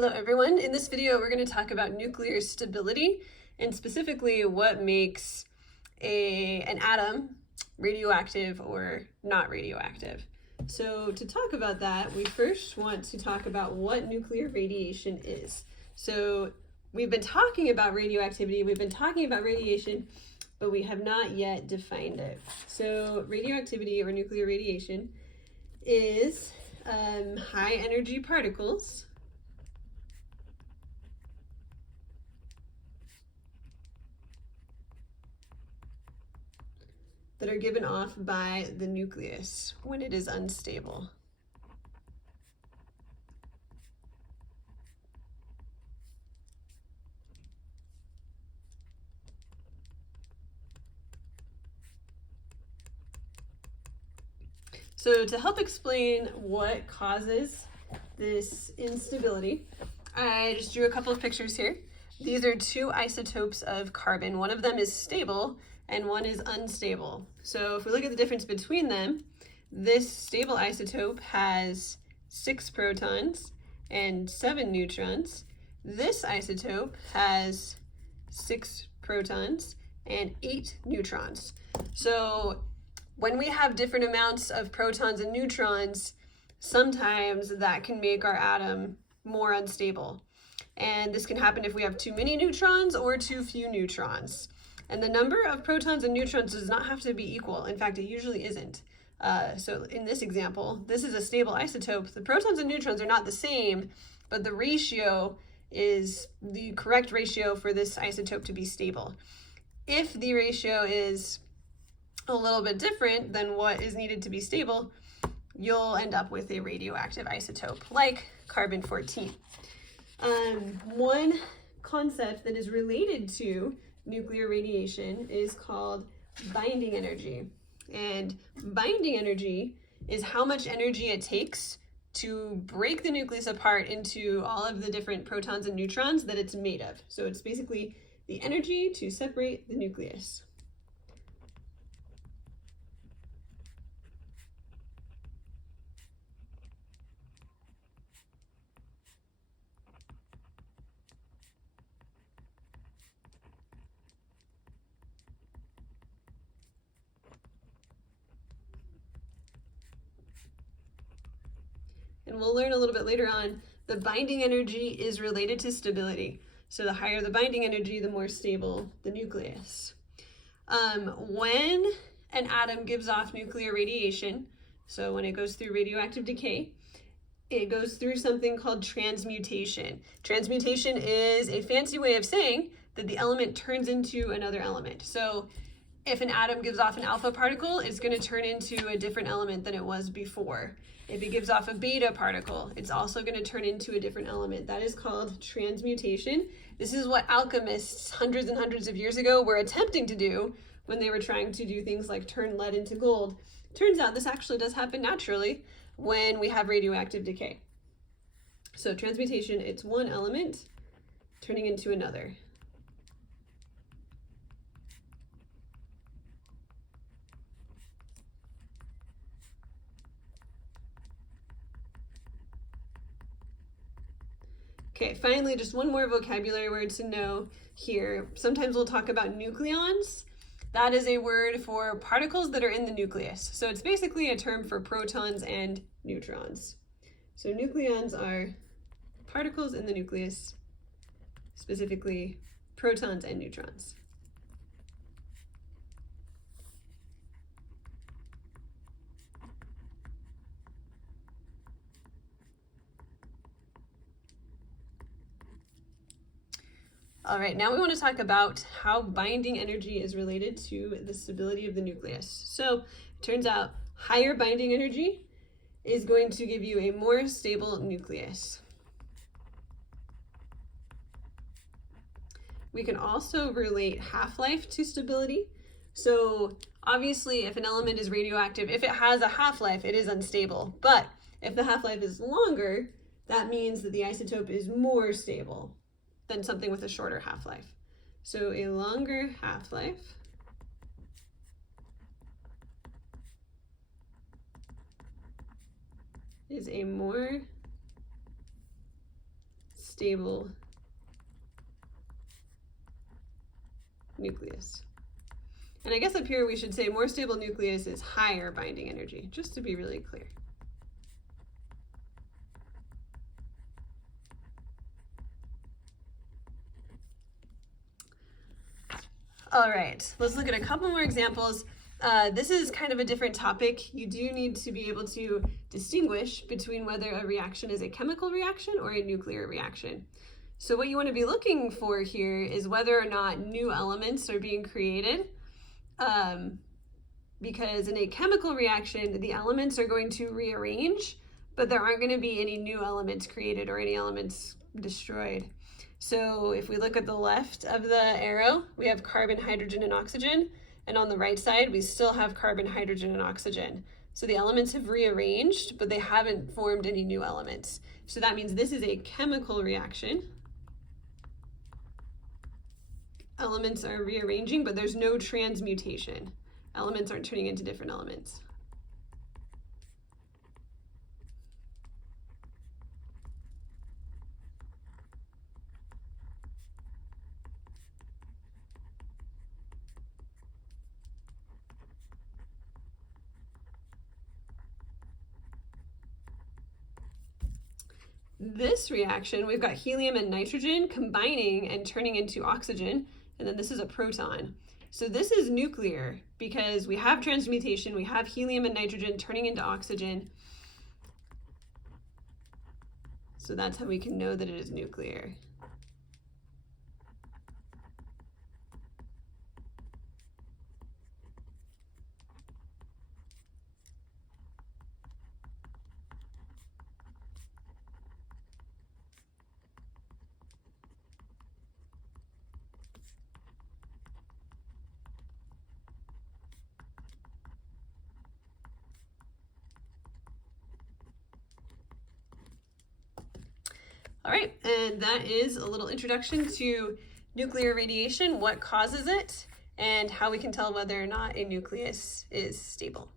Hello everyone. In this video we're going to talk about nuclear stability and specifically what makes an atom radioactive or not radioactive. So to talk about that, we first want to talk about what nuclear radiation is. So we've been talking about radioactivity, we've been talking about radiation, but we have not yet defined it. So radioactivity or nuclear radiation is high energy particles that are given off by the nucleus when it is unstable. So to help explain what causes this instability, I just drew a couple of pictures here. These are two isotopes of carbon. One of them is stable and one is unstable. So if we look at the difference between them, this stable isotope has 6 protons and 7 neutrons. This isotope has 6 protons and 8 neutrons. So when we have different amounts of protons and neutrons, sometimes that can make our atom more unstable. And this can happen if we have too many neutrons or too few neutrons. And the number of protons and neutrons does not have to be equal. In fact, it usually isn't. So in this example, this is a stable isotope. The protons and neutrons are not the same, but the ratio is the correct ratio for this isotope to be stable. If the ratio is a little bit different than what is needed to be stable, you'll end up with a radioactive isotope like carbon-14. One concept that is related to nuclear radiation is called binding energy. And binding energy is how much energy it takes to break the nucleus apart into all of the different protons and neutrons that it's made of. So it's basically the energy to separate the nucleus. And we'll learn a little bit later on, the binding energy is related to stability. So the higher the binding energy, the more stable the nucleus. When an atom gives off nuclear radiation, so when it goes through radioactive decay, it goes through something called transmutation. Transmutation is a fancy way of saying that the element turns into another element. So if an atom gives off an alpha particle, it's going to turn into a different element than it was before. If it gives off a beta particle, it's also going to turn into a different element. That is called transmutation. This is what alchemists hundreds and hundreds of years ago were attempting to do when they were trying to do things like turn lead into gold. Turns out this actually does happen naturally when we have radioactive decay. So transmutation, it's one element turning into another. Okay, finally, just one more vocabulary word to know here. Sometimes we'll talk about nucleons. That is a word for particles that are in the nucleus. So it's basically a term for protons and neutrons. So nucleons are particles in the nucleus, specifically protons and neutrons. All right, now we want to talk about how binding energy is related to the stability of the nucleus. So it turns out higher binding energy is going to give you a more stable nucleus. We can also relate half-life to stability. So obviously if an element is radioactive, if it has a half-life, it is unstable. But if the half-life is longer, that means that the isotope is more stable than something with a shorter half-life. So a longer half-life is a more stable nucleus. And I guess up here we should say more stable nucleus is higher binding energy, just to be really clear. All right, let's look at a couple more examples. This is kind of a different topic. You do need to be able to distinguish between whether a reaction is a chemical reaction or a nuclear reaction. So what you want to be looking for here is whether or not new elements are being created. Because in a chemical reaction, the elements are going to rearrange, but there aren't going to be any new elements created or any elements destroyed. So if we look at the left of the arrow, we have carbon, hydrogen, and oxygen. And on the right side, we still have carbon, hydrogen, and oxygen. So the elements have rearranged, but they haven't formed any new elements. So that means this is a chemical reaction. Elements are rearranging, but there's no transmutation. Elements aren't turning into different elements. This reaction, we've got helium and nitrogen combining and turning into oxygen, and then this is a proton. So this is nuclear because we have transmutation, we have helium and nitrogen turning into oxygen. So that's how we can know that it is nuclear. All right, and that is a little introduction to nuclear radiation, what causes it, and how we can tell whether or not a nucleus is stable.